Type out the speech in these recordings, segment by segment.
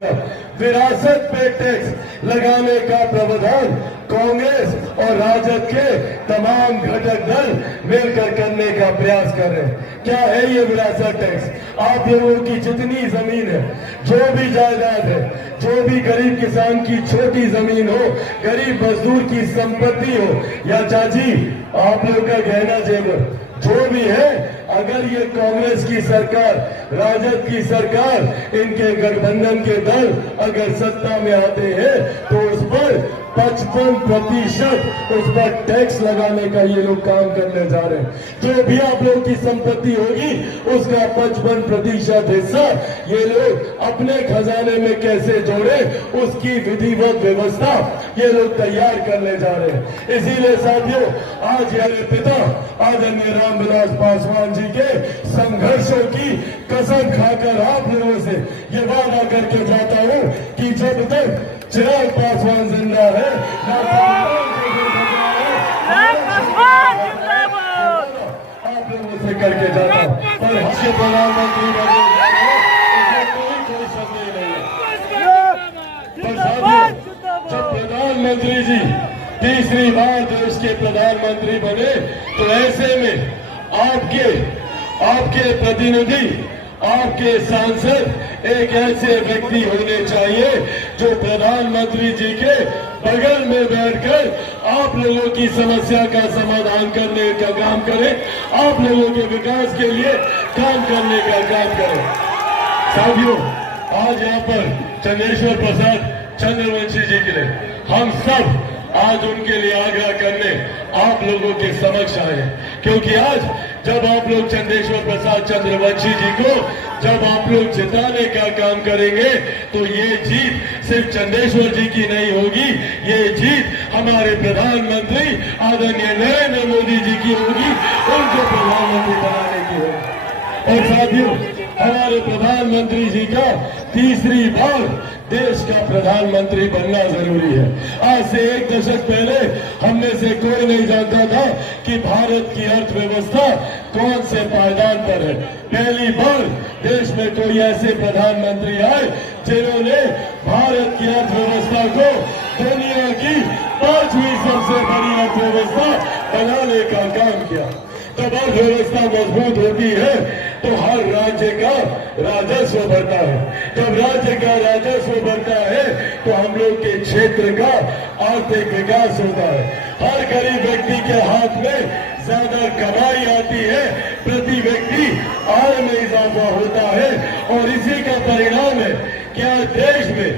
विरासत पे टैक्स लगाने का प्रावधान कांग्रेस और राजद के तमाम घटक दल मिलकर करने का प्रयास कर रहे हैं। क्या है ये विरासत टैक्स? आप लोगों की जितनी जमीन है, जो भी जायदाद है, जो भी गरीब किसान की छोटी जमीन हो, गरीब मजदूर की संपत्ति हो, या चाची आप लोग का गहना जेवर जो भी है, अगर ये कांग्रेस की सरकार, राजद की सरकार, इनके गठबंधन के दल अगर सत्ता में आते हैं तो उस पर 55% उस पर टैक्स लगाने का ये लोग काम करने जा रहे हैं। जो भी आप लोग की संपत्ति होगी उसका 55% हिस्सा ये लोग अपने खजाने में कैसे जोड़े, उसकी विधिवत व्यवस्था ये लोग तैयार करने जा रहे हैं। इसीलिए साथियों, आज हमारे पिता आदरणीय रामविलास पासवान जी के संघर्षों की कसम खाकर आप लोगों से ये वादा करके जाता हूं कि जब तक चिराग पासवान जिंदा है, आप लोगों से करके जाता हूं। पर हमसे प्रधानमंत्री बने कोई संदेह नहीं है। पर साथियों, जब प्रधानमंत्री जी तीसरी बार देश के प्रधानमंत्री बने तो ऐसे में आपके प्रतिनिधि, आपके सांसद एक ऐसे व्यक्ति होने चाहिए जो प्रधानमंत्री जी के बगल में बैठकर आप लोगों की समस्या का समाधान करने का काम करे, आप लोगों के विकास के लिए काम करने का काम करे। साथियों, आज यहाँ पर चंद्रेश्वर प्रसाद चंद्रवंशी जी के लिए हम सब आज उनके लिए आग्रह करने आप लोगों के समक्ष आए, क्योंकि आज जब आप लोग चंद्रेश्वर प्रसाद चंद्रवंशी जी को जब आप लोग जिताने का काम करेंगे तो ये जीत सिर्फ चंद्रेश्वर जी की नहीं होगी, ये जीत हमारे प्रधानमंत्री आदरणीय नरेंद्र मोदी जी की होगी, उनको प्रधानमंत्री बनाने की होगी। और साथियों, हमारे प्रधानमंत्री जी का तीसरी बार देश का प्रधानमंत्री बनना जरूरी है। आज से एक दशक पहले हम में से कोई नहीं जानता था कि भारत की अर्थव्यवस्था कौन से पायदान पर है। पहली बार देश में कोई ऐसे प्रधानमंत्री आए जिन्होंने भारत की अर्थव्यवस्था को दुनिया की 5वीं सबसे बड़ी अर्थव्यवस्था बनाने का काम किया। जब अर्थव्यवस्था मजबूत होती है तो हर राज्य का राजस्व बढ़ता है। जब राज्य का राजस्व बढ़ता है तो हम लोग के क्षेत्र का आर्थिक विकास होता है। हर गरीब व्यक्ति के हाथ में ज्यादा कमाई आती है, प्रति व्यक्ति आय में इजाफा होता है, और इसी का परिणाम है क्या देश में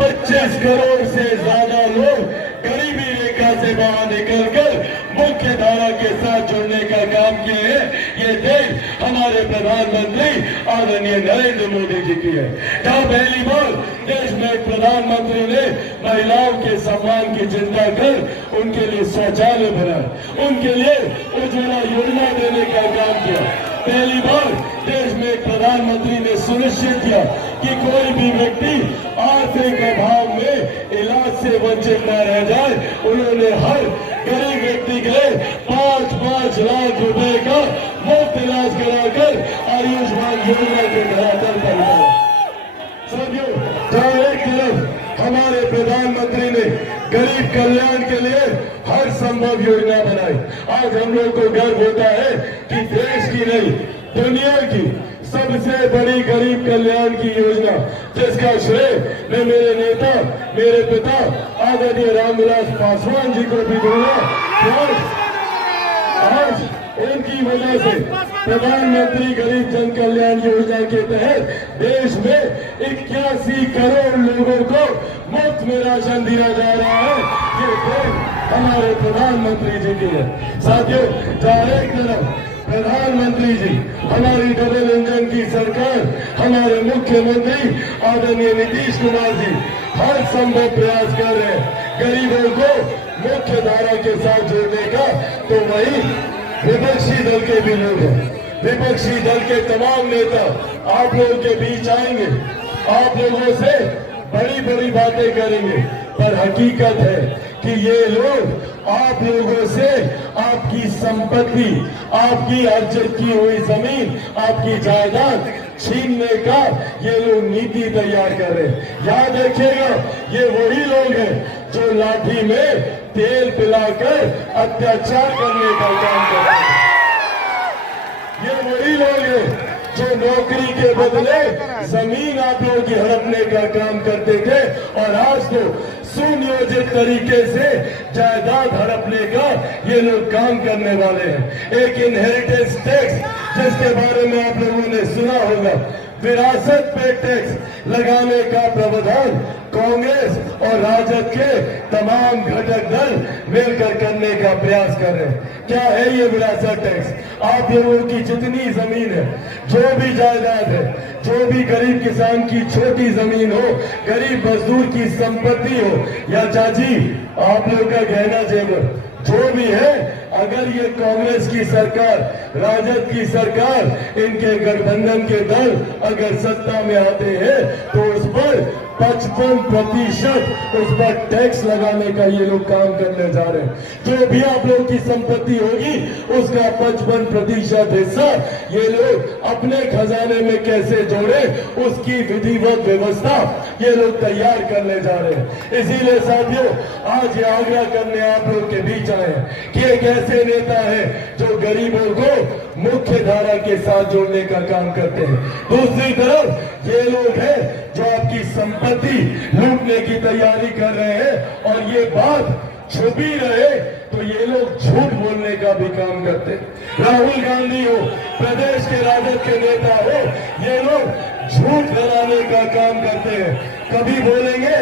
25 करोड़ से ज्यादा लोग गरीबी रेखा से बाहर निकलकर मुख्य धारा के साथ जुड़ने का काम किए हैं। ये देश हमारे प्रधानमंत्री आदरणीय नरेंद्र मोदी जी की है। जहाँ पहली बार देश में एक प्रधानमंत्री ने महिलाओं के सम्मान की चिंता कर उनके लिए शौचालय बनाए, उनके लिए उज्ज्वला योजना देने का काम किया। पहली बार देश में एक प्रधानमंत्री ने सुनिश्चित किया कि कोई भी व्यक्ति आर्थिक अभाव में इलाज से वंचित न रह जाए। उन्होंने हर गरीब व्यक्ति के लिए 5-5 लाख रुपए का मुफ्त इलाज कराकर आयुष्मान योजना के धरातल पर लाया। साथियों, जहाँ एक तरफ हमारे प्रधानमंत्री ने गरीब कल्याण के लिए हर संभव योजना बनाई, आज हम लोग को गर्व होता है कि देश की नहीं दुनिया की सबसे बड़ी गरीब कल्याण की योजना, जिसका श्रेय मैं मेरे नेता, मेरे पिता आदरणीय रामविलास पासवान जी को भी दूंगा। आज उनकी वजह से प्रधानमंत्री गरीब जन कल्याण योजना के तहत देश में 81 करोड़ लोगों को मुफ्त में राशन दिया जा रहा है। ये हमारे प्रधानमंत्री जी की है। साथियों, जहाँ एक तरफ प्रधानमंत्री जी, हमारी डबल इंजन की सरकार, हमारे मुख्यमंत्री आदरणीय नीतीश कुमार जी हर संभव प्रयास कर रहे हैं गरीबों को मुख्य धारा के साथ जोड़ने का, तो वही विपक्षी दल के भी लोग हैं। विपक्षी दल के तमाम नेता आप लोगों के बीच आएंगे, आप लोगों से बड़ी बड़ी बातें करेंगे, पर हकीकत है कि ये लोग आप लोगों से आपकी संपत्ति, आपकी अर्जित की हुई जमीन, आपकी जायदाद छीनने का ये लोग नीति तैयार कर रहे हैं। याद रखिएगा, ये वही लोग हैं जो लाठी में तेल पिलाकर अत्याचार करने का काम कर रहे हैं। ये वही लोग हैं जो नौकरी के बदले जमीन आप लोगों की हड़पने का काम करते थे, और आज तो सुनियोजित तरीके से जायदाद हड़पने का ये लोग काम करने वाले हैं। एक इनहेरिटेंस टैक्स जिसके बारे में आप लोगों ने सुना होगा, विरासत पे टैक्स लगाने का प्रावधान कांग्रेस और राजद के तमाम घटक दल मिलकर करने का प्रयास कर रहे हैं। क्या है ये विरासत टैक्स? आप लोगों की जितनी जमीन है, जो भी जायदाद है, जो भी गरीब किसान की छोटी जमीन हो, गरीब मजदूर की संपत्ति हो, या चाची आप लोग का गहना जेवर जो भी है, अगर ये कांग्रेस की सरकार, राजद की सरकार, इनके गठबंधन के दल अगर सत्ता में आते हैं तो उस पर 55% उस पर टैक्स लगाने का ये लोग काम करने जा रहे हैं। जो भी आप लोग की संपत्ति होगी उसका 55% हिस्सा ये लोग अपने खजाने में कैसे जोड़े, उसकी विधिवत व्यवस्था ये लोग तैयार करने जा रहे हैं। इसीलिए साथियों, आज ये आग्रह करने आप लोग के बीच आए हैं कि एक ऐसे नेता है जो गरीबों को मुख्य धारा के साथ जोड़ने का काम करते हैं। दूसरी तरफ ये लोग हैं जो आपकी संपत्ति लूटने की तैयारी कर रहे हैं, और ये बात छुपी रहे तो ये लोग झूठ बोलने का भी काम करते हैं। राहुल गांधी हो, प्रदेश के राजद के नेता हो, ये लोग झूठ फैलाने का काम करते हैं। कभी बोलेंगे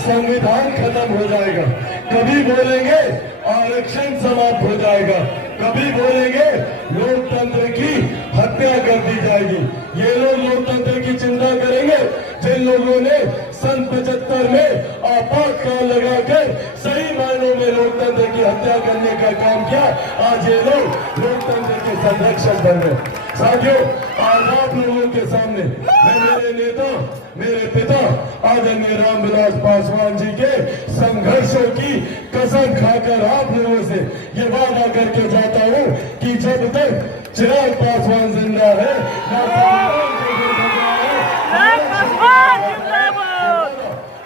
संविधान खत्म हो जाएगा, कभी बोलेंगे आरक्षण समाप्त हो जाएगा, कभी बोलेंगे लोकतंत्र की हत्या कर दी जाएगी। ये लोग लोकतंत्र की चिंता करेंगे जिन लोगों ने सन 75 में आपातकाल लगाकर सही मायनों में लोकतंत्र की हत्या करने का काम किया। आज ये लोग लोकतंत्र के संरक्षक बन गए। साथियों, आज आप लोगों के सामने मैं मेरे नेता, मेरे पिता आदरणीय रामविलास पासवान जी के संघर्षों की कसम खाकर आप लोगों से ये वादा करके जाता हूं कि जब तक चिराग पासवान जिंदा है,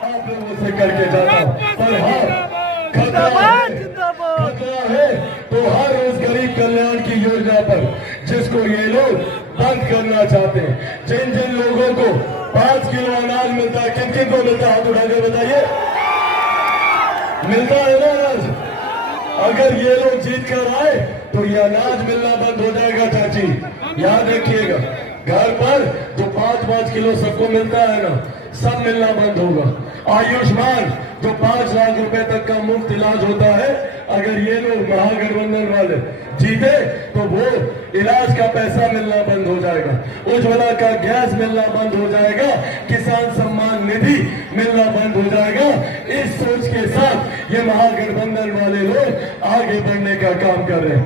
आप लोगों से करके जाता हूं। पर हाँ, खतरा है तो हर उस गरीब कल्याण की योजना पर जिसको ये लोग बंद करना चाहते हैं। जिन जिन लोगों को 5 किलो अनाज मिलता है, किन किन को मिलता है, हाथ उठाकर बताइए। मिलता है ना अनाज? अगर ये लोग जीत कर आए तो ये अनाज मिलना बंद हो जाएगा। चाची याद रखिएगा, घर पर जो 5-5 किलो सबको मिलता है ना, सब मिलना बंद होगा। आयुष्मान जो 5 लाख रुपए तक का मुफ्त इलाज होता है, अगर ये लोग महागठबंधन वाले जीते तो वो इलाज का पैसा मिलना बंद हो जाएगा, उज्ज्वला का गैस मिलना बंद हो जाएगा, किसान सम्मान निधि मिलना बंद हो जाएगा। इस सोच के साथ ये महागठबंधन वाले लोग आगे बढ़ने का काम कर रहे हैं।